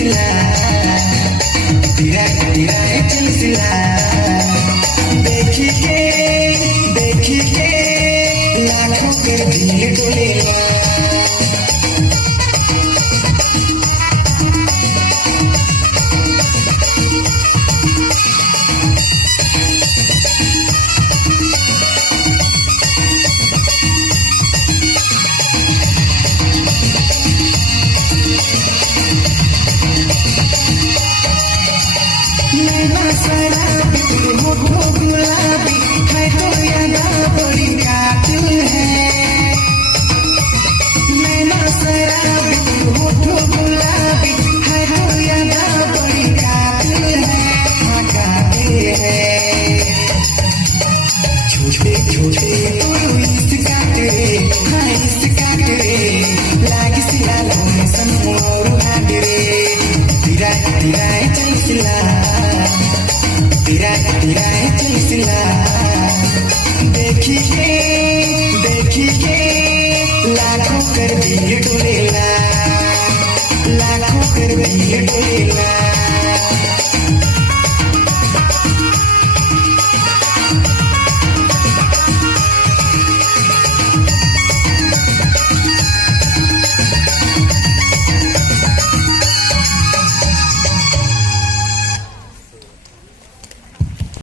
चलसिला तिराए तिराए चलसिला देखी के लाखों के दिल डोलेला शराबी होठों गुलाबी है तो यादा बड़ी कातिल है नैना शराबी होठों गुलाबी है तो यादा बड़ी कातिल है हाँ कातिल है छोटे छोटे तो इसका करे हाँ इसका करे लागी सिला लोने सनू और हाथ रे तिराए तिराए चलसिला तिराए तिराए चलसिला देखी के